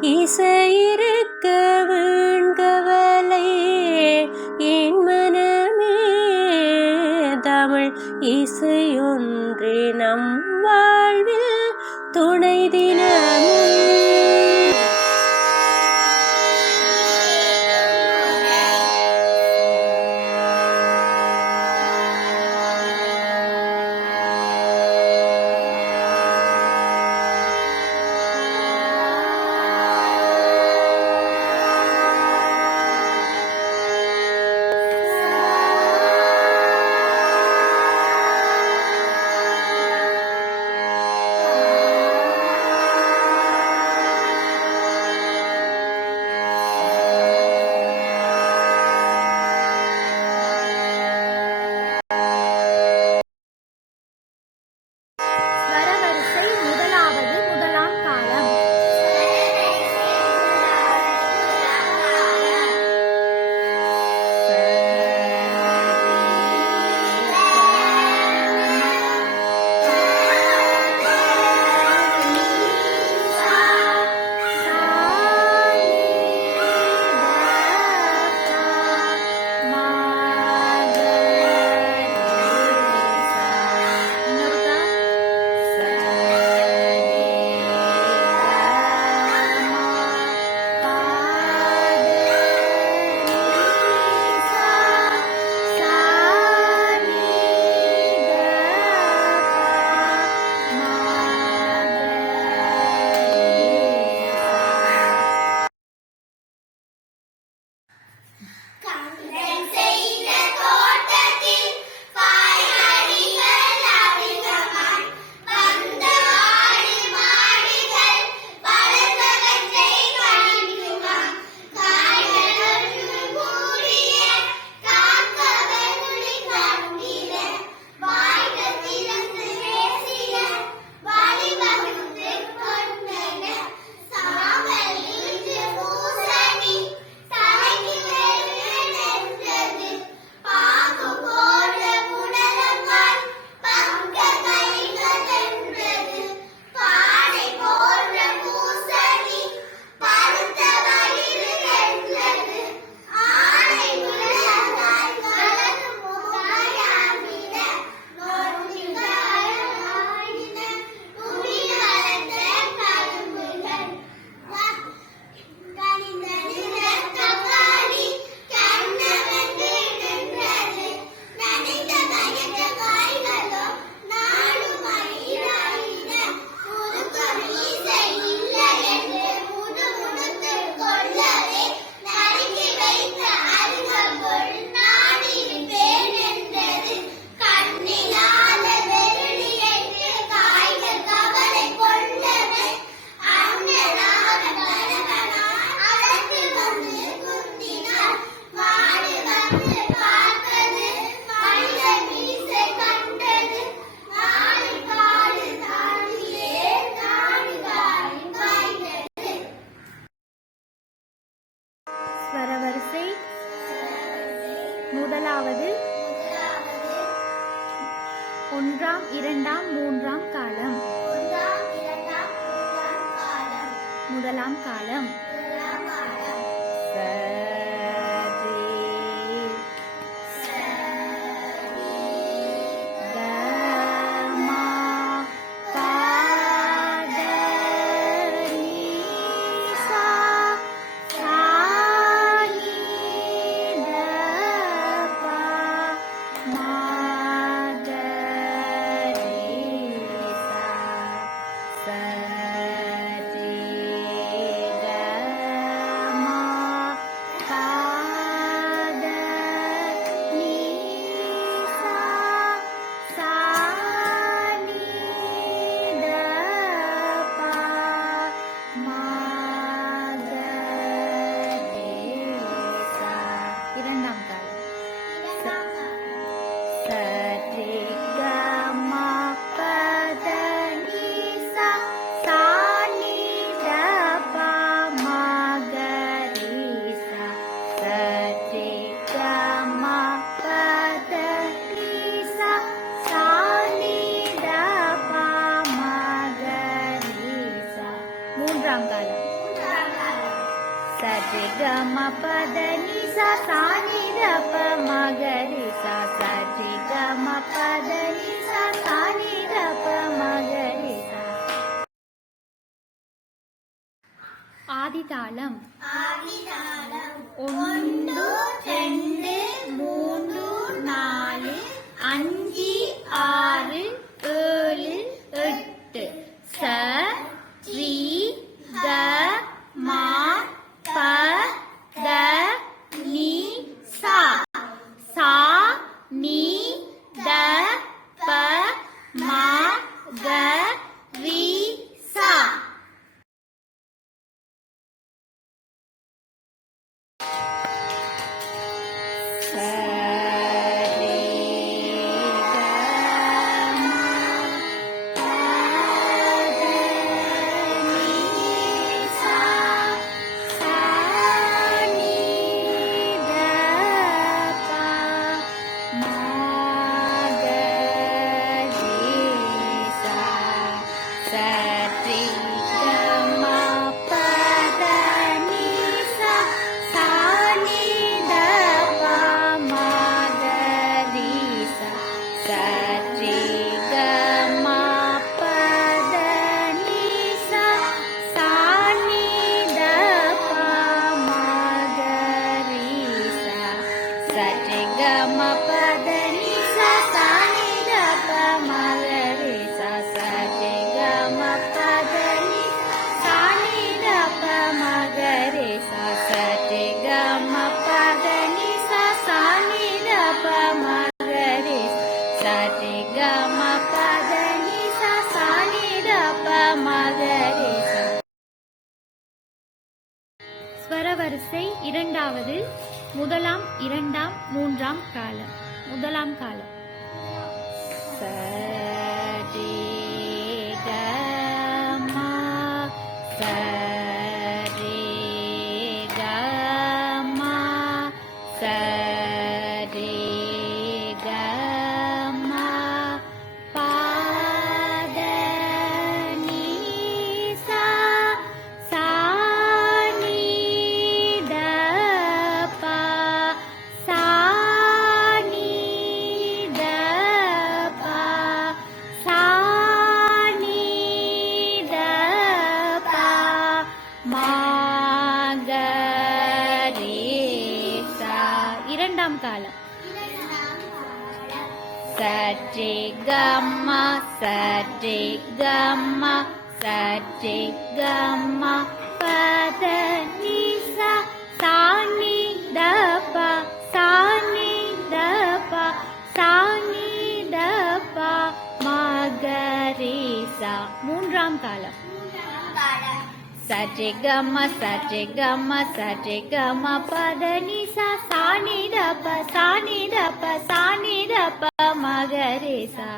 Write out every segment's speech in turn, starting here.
இசையிருக்க வீண்கவலை என் மனமே தமிழ் இசையொன்றே நம் வாழ்வில் துணை தினமும். ஸ்வரவரிசை முதலாவது ஒன்றாம் இரண்டாம் மூன்றாம் காலம். முதலாம் காலம் மூன்றாம் காலம் சரி கம பத நிசா சானி தப மகரிசா சரி கம பத நிசா சானி தப மகரிசா. ஆதிதாளம் 1 2 3 4 5 6 7 8 ச ரி க ம ப த நி சா சா நி த ப ம க ரி சா. ஸ்வரவரிசை இரண்டாவது முதலாம் இரண்டாம் மூன்றாம் காலம். முதலாம் காலம் சரி க ம சரி க ம சரி க ம ப த நி சா சா நி த ப சா நி த ப சா நி த ப ம க ரே சா. இரண்டாம் காலம் சரி கம்ம சரி கம்ம சரி கம்ம பத நி சா சா நி த ப சா நி த ப சா நி த ப ம க ரே சா. மூன்றாம் காலம் சரி கம்ம சரி கம்ம சரி கம்ம பத நி சா சா நி த ப சா நி த ப சா நி த ப ம க ரே சா.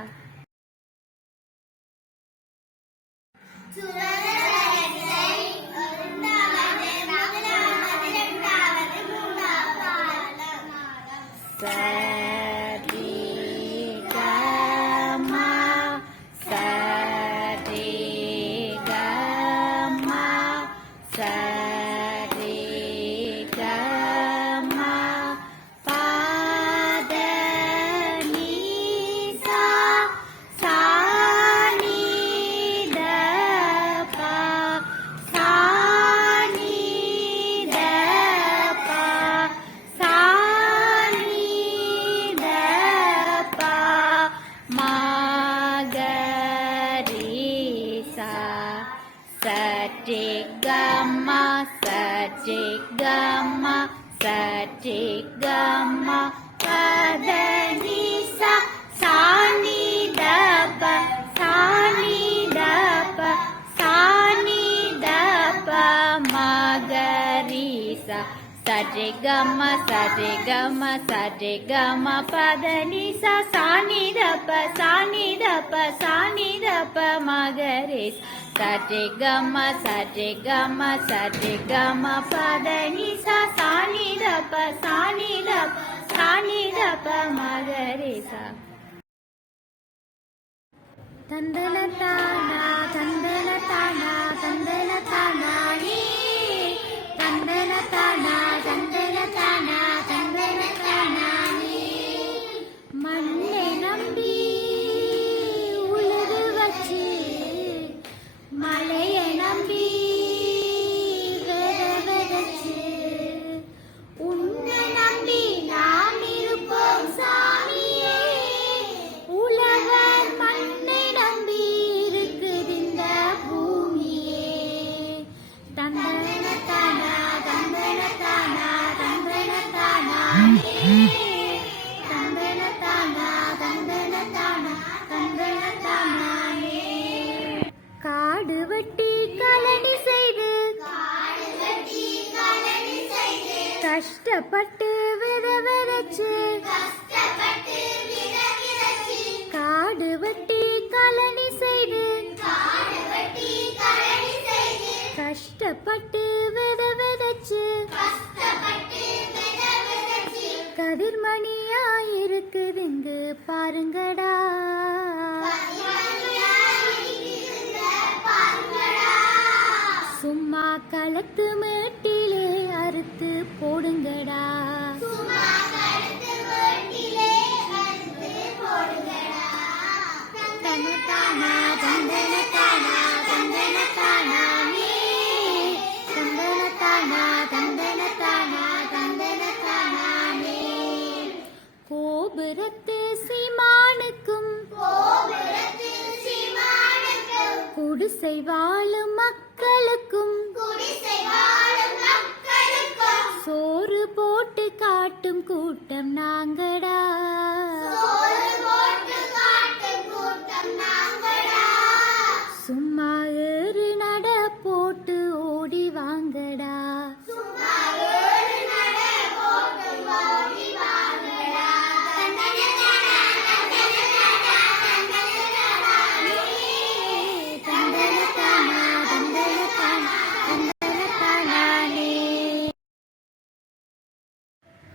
சரி க ம சரி க ம சரி க ம ப த நி சா சா நி த ப சா நி த ப சா நி த ப ம க ரே சா. சரி கம்ம சரி கம்ம சரி கம்ம பத நி சா சா நி த ப சா நி த ப சா நி த ப ம க ரே சா. சரி கம்ம சரி கம்ம சரி கம்ம பத நி சா சா நி த ப சா நி த ப சா நி த ப ம க ரே சா. சரி கம்ம சரி கம்ம சரி கம்ம பத நி சா சா நி த ப சா நி த ப சா நி த ப ம க ரே சா. தந்தன தானா தந்தன தானா தந்தன தானா நீ தந்தன கஷ்டப்பட்டு வித விதைச்சு காடு வெட்டி கலனி செய்து கஷ்டப்பட்டு வித விதைச்சு கதிர்மணியா இருக்குதுங்க பாருங்கடா. சும்மா களத்து மேட்டிலே அறுத்து போடுங்கடா. தனதானா தந்தனதானா தந்தனதானா நீ தந்தனதானா தந்தனதானா தந்தனதானா நீ. கோபுரத்து சீமானுக்கும் குடிசை வாழும் மக்களுக்கும் சோறு போட்டு காட்டும் கூட்டம் நாங்கடா. சும்மா ஏறி நட போட்டு ஓடி வாங்கடா.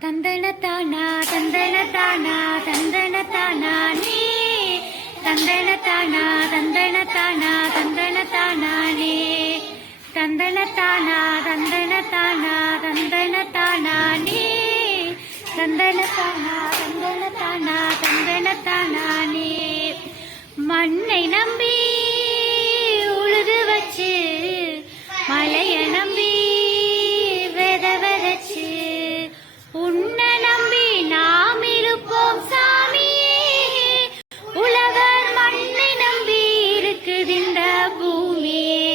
தந்தனதானா தந்தனதானா தந்தனதானா நீ தந்தனதானா தந்தனதானா தந்தனதானா நீ தந்தனதானா தந்தனதானா தந்தனதானா நீ தந்தனதானா தந்தனதானா தந்தனதானா நீ. மண்ணை நம்பி உழுது வச்சு மலைய நம்பி வித விதைச்சு உன்னை நம்பி நாம் இருப்போம் சாமியே. உலகர் மண்ணை நம்பி இருக்குது இந்த பூமியே.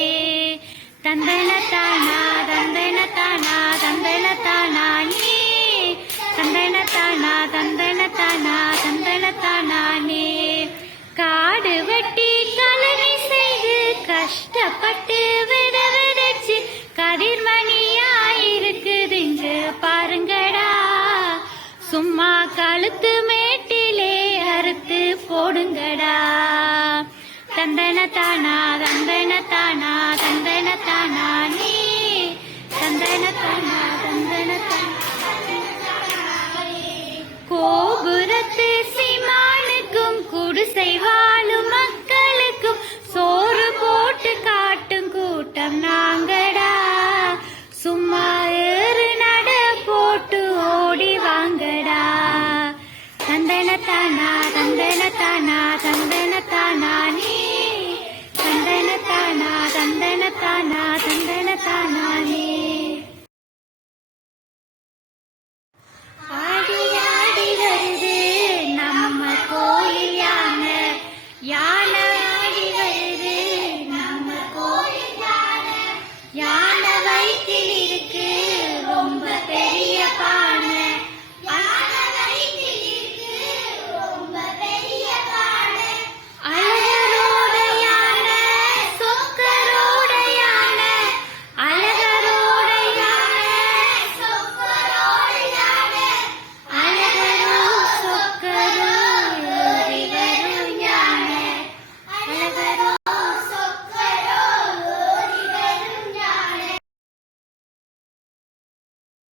தந்தனதானா தந்தனதானா தந்தனதானா நீ தந்தனதானா தந்தனதானா தந்தனதானா நீ. காடு வெட்டி கலனி செய்து கஷ்டப்பட்டு